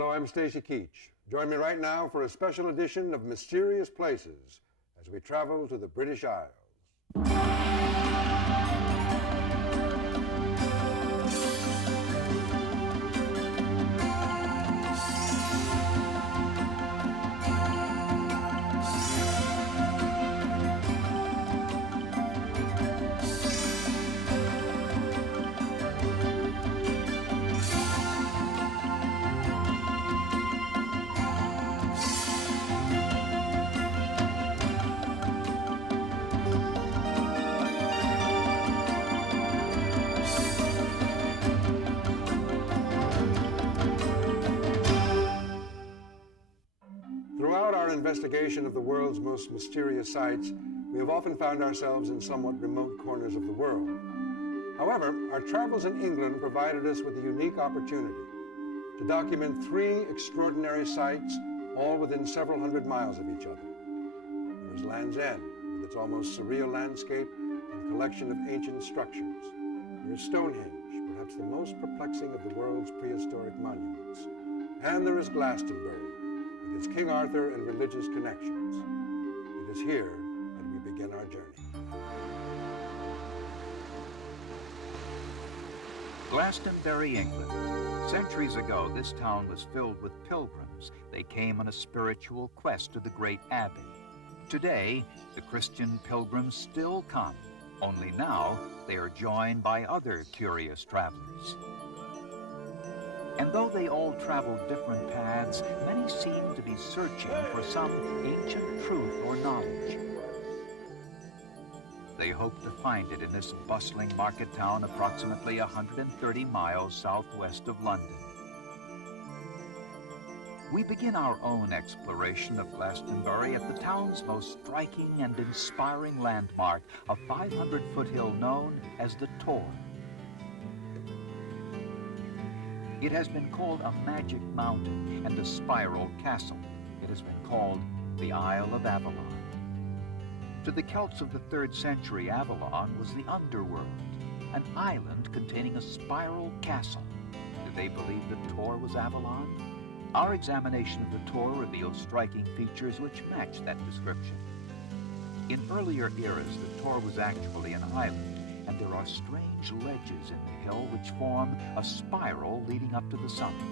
Hello, I'm Stacy Keach. Join me right now for a special edition of Mysterious Places as we travel to the British Isles. Throughout our investigation of the world's most mysterious sites, we have often found ourselves in somewhat remote corners of the world. However, our travels in England provided us with a unique opportunity to document 3 extraordinary sites, all within several hundred miles of each other. There is Land's End, with its almost surreal landscape and collection of ancient structures. There is Stonehenge, perhaps the most perplexing of the world's prehistoric monuments. And there is Glastonbury, with its King Arthur and religious connections. It is here that we begin our journey. Glastonbury, England. Centuries ago, this town was filled with pilgrims. They came on a spiritual quest to the great abbey. Today, the Christian pilgrims still come, only now they are joined by other curious travelers. And though they all traveled different paths, many seem to be searching for some ancient truth or knowledge. They hope to find it in this bustling market town approximately 130 miles southwest of London. We begin our own exploration of Glastonbury at the town's most striking and inspiring landmark, a 500-foot hill known as the Tor. It has been called a magic mountain and a spiral castle. It has been called the Isle of Avalon. To the Celts of the 3rd century, Avalon was the underworld, an island containing a spiral castle. Did they believe the Tor was Avalon? Our examination of the Tor reveals striking features which match that description. In earlier eras, the Tor was actually an island, and there are strange ledges in the hill which form a spiral leading up to the summit.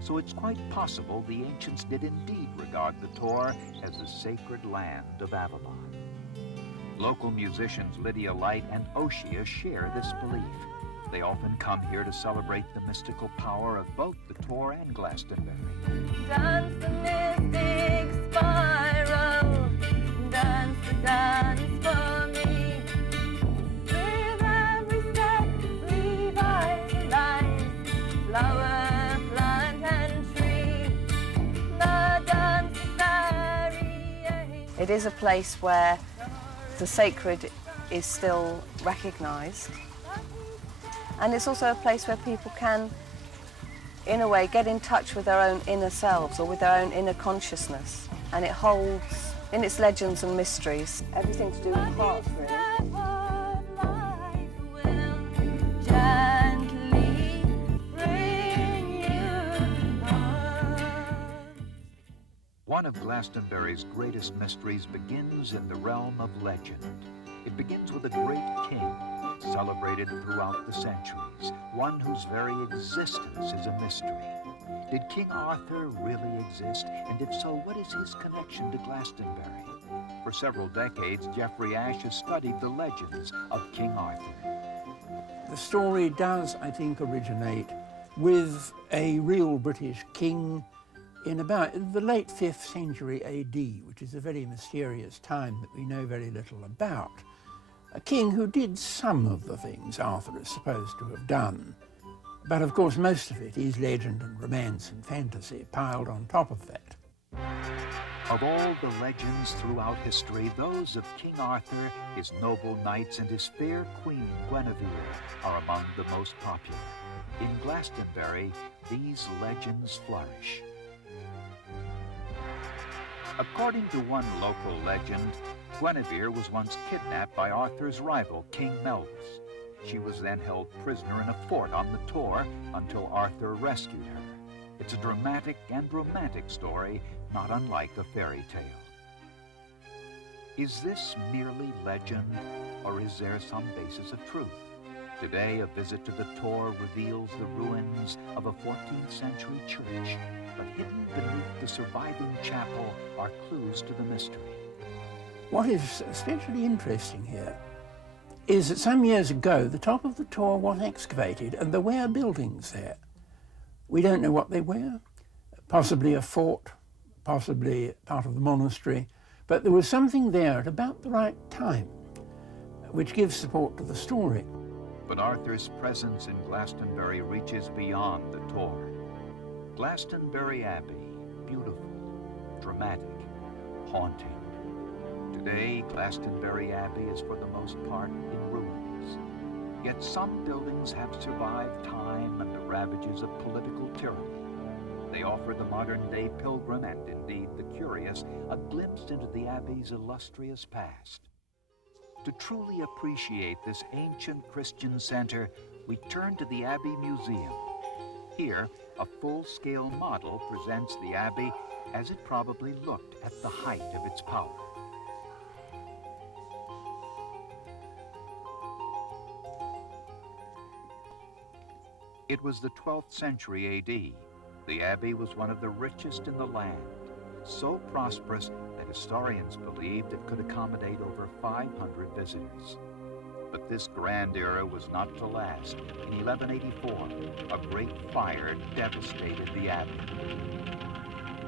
So it's quite possible the ancients did indeed regard the Tor as the sacred land of Avalon. Local musicians Lydia Light and Oshia share this belief. They often come here to celebrate the mystical power of both the Tor and Glastonbury. Dance the mystic spiral, dance the dance for me. With every step revitalize, flower, plant and tree. The dance variation. It is a place where the sacred is still recognised. And it's also a place where people can, in a way, get in touch with their own inner selves or with their own inner consciousness. And it holds, in its legends and mysteries, everything to do with heart, really. One of Glastonbury's greatest mysteries begins in the realm of legend. It begins with a great king, celebrated throughout the centuries, one whose very existence is a mystery. Did King Arthur really exist? And if so, what is his connection to Glastonbury? For several decades, Jeffrey Ash has studied the legends of King Arthur. The story does, I think, originate with a real British king in about the late 5th century AD, which is a very mysterious time that we know very little about. A king who did some of the things Arthur is supposed to have done. But of course most of it is legend and romance and fantasy piled on top of that. Of all the legends throughout history, those of King Arthur, his noble knights, and his fair queen Guinevere are among the most popular. In Glastonbury, these legends flourish. According to one local legend, Guinevere was once kidnapped by Arthur's rival, King Melvus. She was then held prisoner in a fort on the Tor until Arthur rescued her. It's a dramatic and romantic story, not unlike a fairy tale. Is this merely legend, or is there some basis of truth? Today, a visit to the Tor reveals the ruins of a 14th century church, but hidden beneath the surviving chapel are clues to the mystery. What is especially interesting here is that some years ago, the top of the Tor was excavated and there were buildings there. We don't know what they were, possibly a fort, possibly part of the monastery, but there was something there at about the right time, which gives support to the story. But Arthur's presence in Glastonbury reaches beyond the Tor. Glastonbury Abbey, beautiful, dramatic, haunting. Today, Glastonbury Abbey is for the most part in ruins. Yet some buildings have survived time and the ravages of political tyranny. They offer the modern-day pilgrim, and indeed the curious, a glimpse into the Abbey's illustrious past. To truly appreciate this ancient Christian center, we turn to the Abbey Museum. Here, a full-scale model presents the Abbey as it probably looked at the height of its power. It was the 12th century AD. The Abbey was one of the richest in the land, so prosperous that historians believed it could accommodate over 500 visitors. But this grand era was not to last. In 1184, a great fire devastated the Abbey.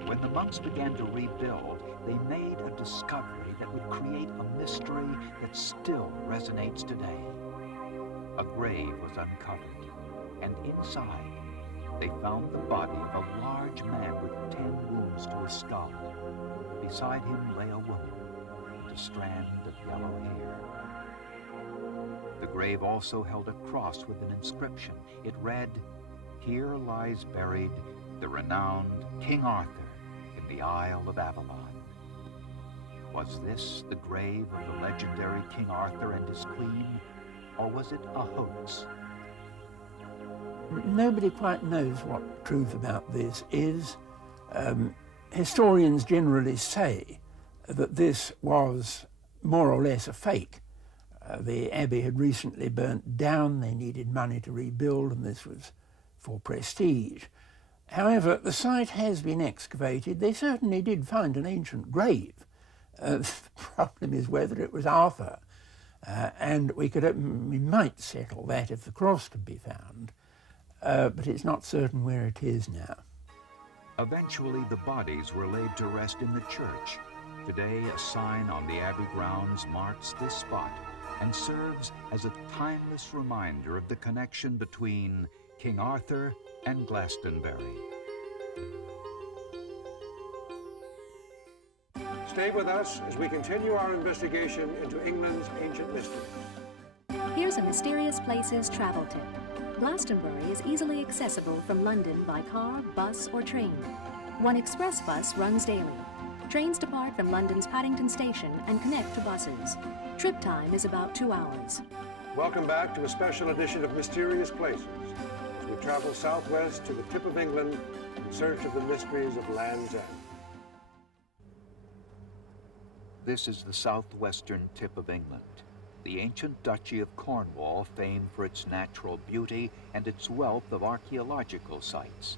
When the monks began to rebuild, they made a discovery that would create a mystery that still resonates today. A grave was uncovered, and inside, they found the body of a large man with 10 wounds to his skull. Beside him lay a woman with a strand of yellow hair. The grave also held a cross with an inscription. It read, "Here lies buried the renowned King Arthur in the Isle of Avalon." Was this the grave of the legendary King Arthur and his queen, or was it a hoax? Nobody quite knows what truth about this is. Historians generally say that this was more or less a fake. The abbey had recently burnt down, they needed money to rebuild, and this was for prestige. However, the site has been excavated. They certainly did find an ancient grave. The problem is whether it was Arthur, and we might settle that if the cross could be found. But it's not certain where it is now. Eventually, the bodies were laid to rest in the church. Today, a sign on the Abbey grounds marks this spot and serves as a timeless reminder of the connection between King Arthur and Glastonbury. Stay with us as we continue our investigation into England's ancient mysteries. Here's a Mysterious Places travel tip. Glastonbury is easily accessible from London by car, bus, or train. One express bus runs daily. Trains depart from London's Paddington Station and connect to buses. Trip time is about 2 hours. Welcome back to a special edition of Mysterious Places, as we travel southwest to the tip of England in search of the mysteries of Land's End. This is the southwestern tip of England, the ancient Duchy of Cornwall, famed for its natural beauty and its wealth of archaeological sites.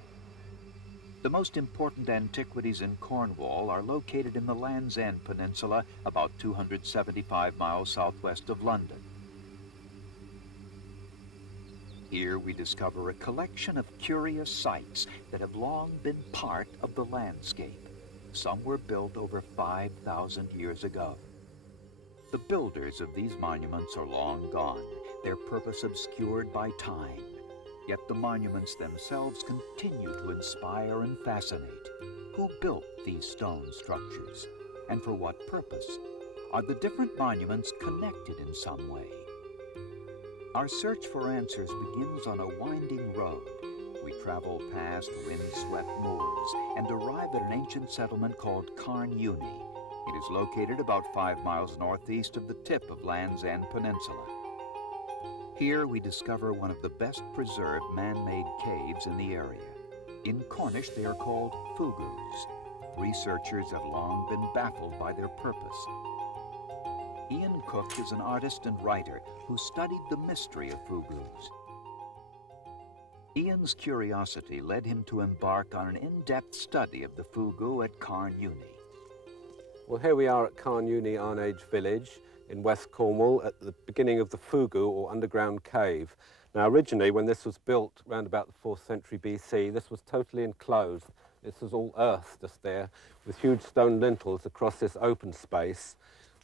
The most important antiquities in Cornwall are located in the Land's End Peninsula, about 275 miles southwest of London. Here we discover a collection of curious sites that have long been part of the landscape. Some were built over 5,000 years ago. The builders of these monuments are long gone, their purpose obscured by time. Yet the monuments themselves continue to inspire and fascinate. Who built these stone structures? And for what purpose? Are the different monuments connected in some way? Our search for answers begins on a winding road. We travel past wind-swept moors and arrive at an ancient settlement called Carn Uni. It is located about 5 miles northeast of the tip of Land's End Peninsula. Here we discover one of the best preserved man-made caves in the area. In Cornish, they are called Fugoos. Researchers have long been baffled by their purpose. Ian Cook is an artist and writer who studied the mystery of Fugoos. Ian's curiosity led him to embark on an in-depth study of the Fugoo at Carnuni. Well, here we are at Carnuni Iron Age village in West Cornwall at the beginning of the Fugoo, or underground cave. Now, originally, when this was built around about the 4th century BC, this was totally enclosed. This was all earth just there, with huge stone lintels across this open space,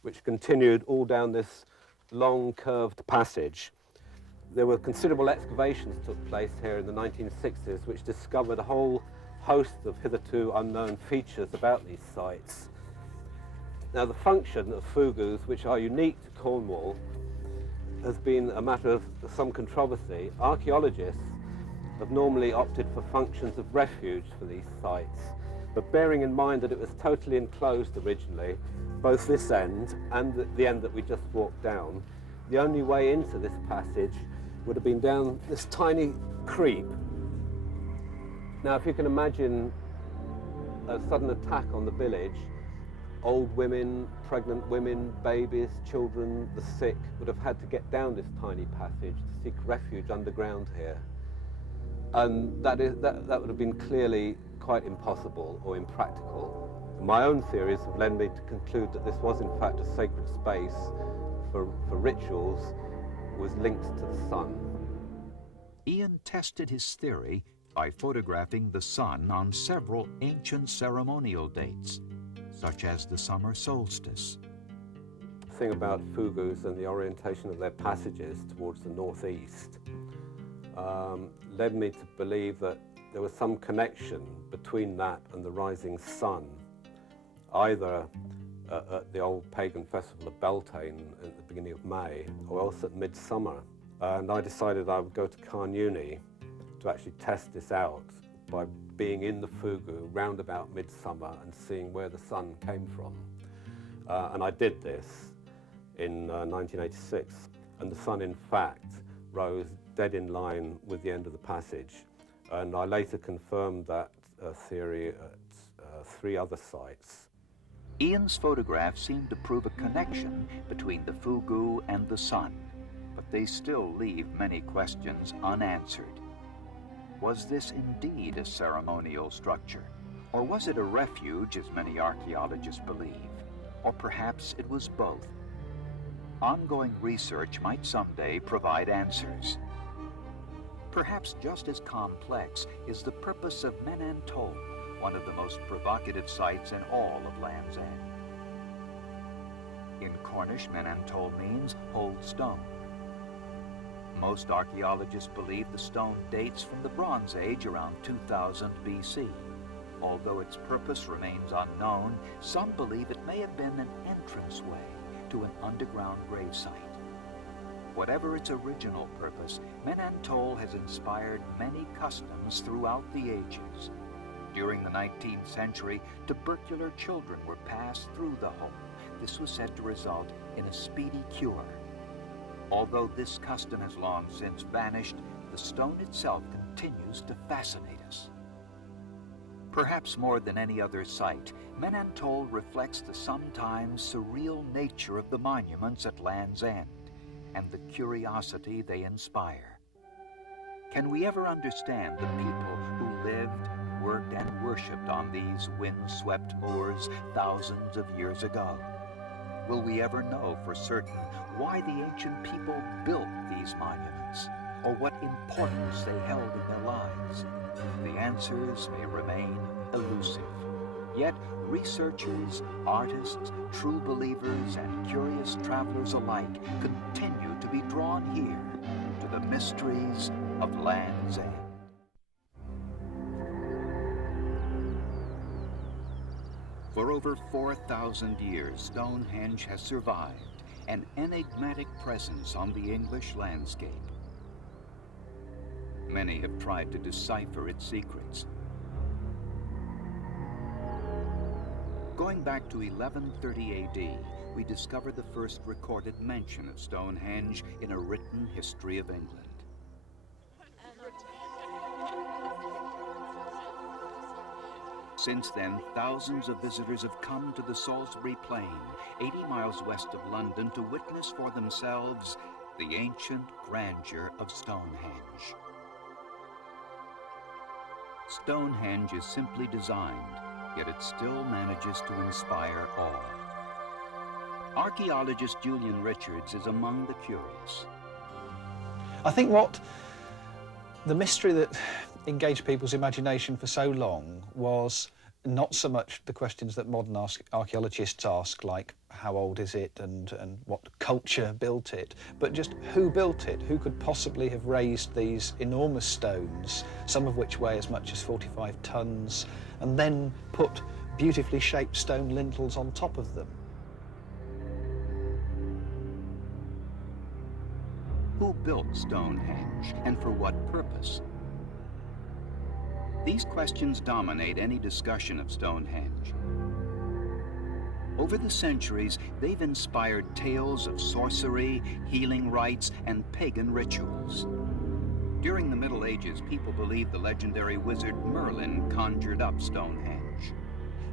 which continued all down this long curved passage. There were considerable excavations took place here in the 1960s, which discovered a whole host of hitherto unknown features about these sites. Now, the function of Fugoos, which are unique to Cornwall, has been a matter of some controversy. Archaeologists have normally opted for functions of refuge for these sites, but bearing in mind that it was totally enclosed originally, both this end and the end that we just walked down, the only way into this passage would have been down this tiny creep. Now, if you can imagine a sudden attack on the village, old women, pregnant women, babies, children, the sick would have had to get down this tiny passage to seek refuge underground here. And that would have been clearly quite impossible or impractical. My own theories have led me to conclude that this was in fact a sacred space for rituals, was linked to the sun. Ian tested his theory by photographing the sun on several ancient ceremonial dates, such as the summer solstice. The thing about Fugoos and the orientation of their passages towards the northeast led me to believe that there was some connection between that and the rising sun, either at the old pagan festival of Beltane at the beginning of May, or else at midsummer. And I decided I would go to Carnuni to actually test this out by being in the Fugoo round about midsummer and seeing where the sun came from. And I did this in 1986, and the sun in fact rose dead in line with the end of the passage. And I later confirmed that theory at 3 other sites. Ian's photographs seem to prove a connection between the Fugoo and the sun, but they still leave many questions unanswered. Was this indeed a ceremonial structure? Or was it a refuge, as many archaeologists believe? Or perhaps it was both? Ongoing research might someday provide answers. Perhaps just as complex is the purpose of An Tol, one of the most provocative sites in all of Land's End. In Cornish, An Tol means old stone. Most archaeologists believe the stone dates from the Bronze Age around 2000 BC. Although its purpose remains unknown, some believe it may have been an entranceway to an underground gravesite. Whatever its original purpose, An Tol has inspired many customs throughout the ages. During the 19th century, tubercular children were passed through the hole. This was said to result in a speedy cure. Although this custom has long since vanished, the stone itself continues to fascinate us. Perhaps more than any other site, An Tol reflects the sometimes surreal nature of the monuments at Land's End and the curiosity they inspire. Can we ever understand the people who lived, worked, and worshipped on these wind-swept moors thousands of years ago? Will we ever know for certain why the ancient people built these monuments, or what importance they held in their lives? The answers may remain elusive. Yet researchers, artists, true believers, and curious travelers alike continue to be drawn here to the mysteries of Land's End. For over 4,000 years, Stonehenge has survived, an enigmatic presence on the English landscape. Many have tried to decipher its secrets. Going back to 1130 AD, we discover the first recorded mention of Stonehenge in a written history of England. Since then, thousands of visitors have come to the Salisbury Plain, 80 miles west of London, to witness for themselves the ancient grandeur of Stonehenge. Stonehenge is simply designed, yet it still manages to inspire awe. Archaeologist Julian Richards is among the curious. I think what the mystery that engaged people's imagination for so long was not so much the questions that modern archaeologists ask, like how old is it and what culture built it, but just who built it, who could possibly have raised these enormous stones, some of which weigh as much as 45 tons, and then put beautifully shaped stone lintels on top of them. Who built Stonehenge, and for what purpose? These questions dominate any discussion of Stonehenge. Over the centuries, they've inspired tales of sorcery, healing rites, and pagan rituals. During the Middle Ages, people believed the legendary wizard Merlin conjured up Stonehenge.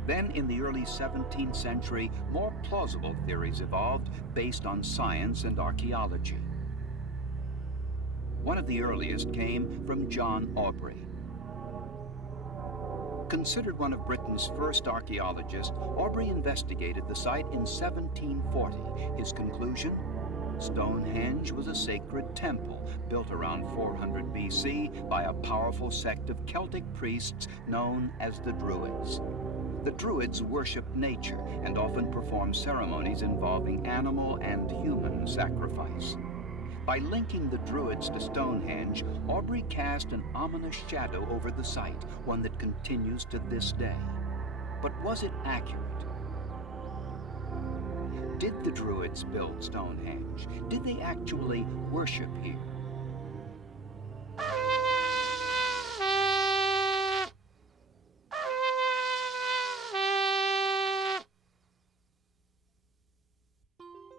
Then, in the early 17th century, more plausible theories evolved based on science and archaeology. One of the earliest came from John Aubrey. Considered one of Britain's first archaeologists, Aubrey investigated the site in 1740. His conclusion? Stonehenge was a sacred temple built around 400 BC by a powerful sect of Celtic priests known as the Druids. The Druids worshipped nature and often performed ceremonies involving animal and human sacrifice. By linking the Druids to Stonehenge, Aubrey cast an ominous shadow over the site, one that continues to this day. But was it accurate? Did the Druids build Stonehenge? Did they actually worship here?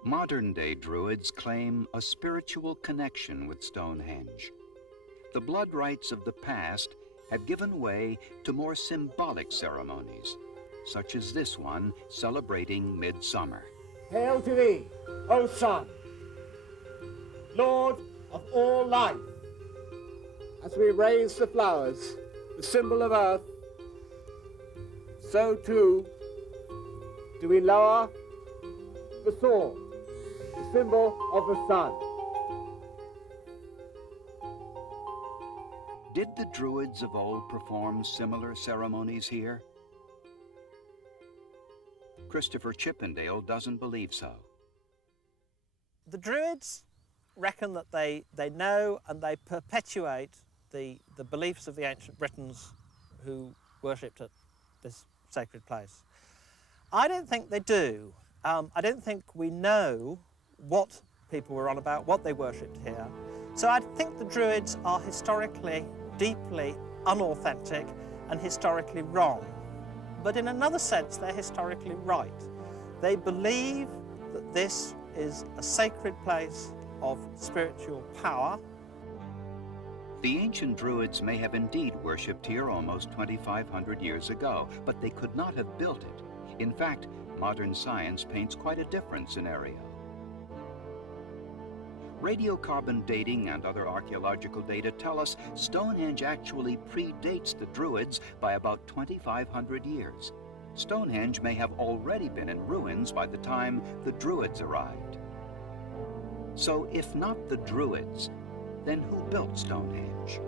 Modern-day Druids claim a spiritual connection with Stonehenge. The blood rites of the past have given way to more symbolic ceremonies, such as this one celebrating midsummer. Hail to thee, O Sun, Lord of all life. As we raise the flowers, the symbol of earth, so too do we lower the sword, the symbol of the sun. Did the Druids of old perform similar ceremonies here? Christopher Chippendale doesn't believe so. The Druids reckon that they know and they perpetuate the beliefs of the ancient Britons who worshipped at this sacred place. I don't think they do. I don't think we know what people were on about, what they worshipped here. So I think the Druids are historically deeply unauthentic and historically wrong. But in another sense, they're historically right. They believe that this is a sacred place of spiritual power. The ancient Druids may have indeed worshipped here almost 2,500 years ago, but they could not have built it. In fact, modern science paints quite a different scenario. Radiocarbon dating and other archaeological data tell us Stonehenge actually predates the Druids by about 2,500 years. Stonehenge may have already been in ruins by the time the Druids arrived. So if not the Druids, then who built Stonehenge?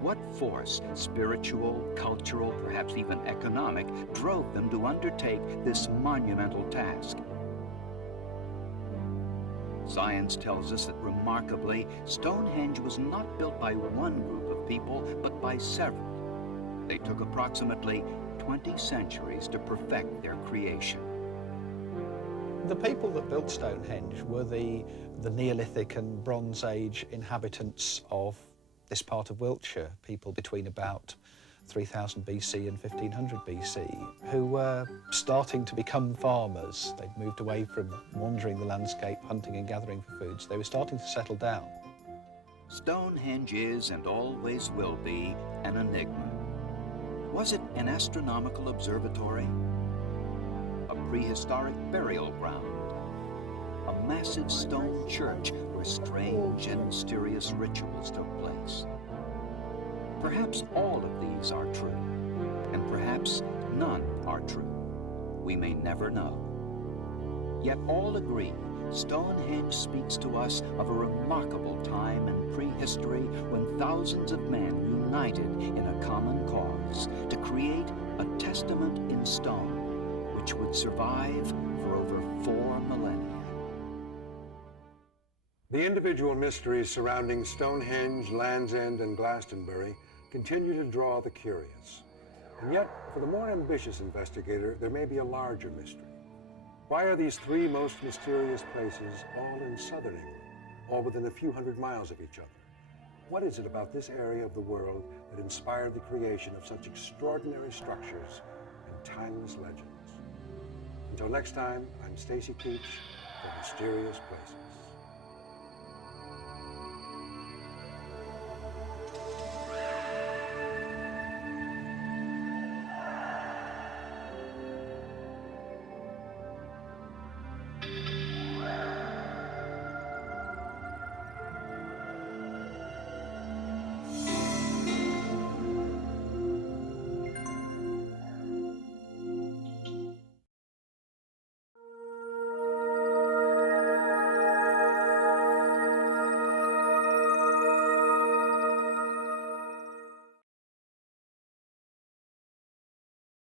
What force, spiritual, cultural, perhaps even economic, drove them to undertake this monumental task? Science tells us that, remarkably, Stonehenge was not built by one group of people, but by several. They took approximately 20 centuries to perfect their creation. The people that built Stonehenge were the Neolithic and Bronze Age inhabitants of this part of Wiltshire, people between about 3000 BC and 1500 BC, who were starting to become farmers. They'd moved away from wandering the landscape, hunting and gathering for food, so they were starting to settle down. Stonehenge is and always will be an enigma. Was it an astronomical observatory? A prehistoric burial ground? A massive stone church where strange and mysterious rituals took place? Perhaps all of these are true, and perhaps none are true. We may never know. Yet all agree Stonehenge speaks to us of a remarkable time in prehistory when thousands of men united in a common cause to create a testament in stone which would survive for over 4 millennia. The individual mysteries surrounding Stonehenge, Land's End, and Glastonbury continue to draw the curious. And yet, for the more ambitious investigator, there may be a larger mystery. Why are these 3 most mysterious places all in southern England, all within a few hundred miles of each other? What is it about this area of the world that inspired the creation of such extraordinary structures and timeless legends? Until next time, I'm Stacy Keach for Mysterious Places.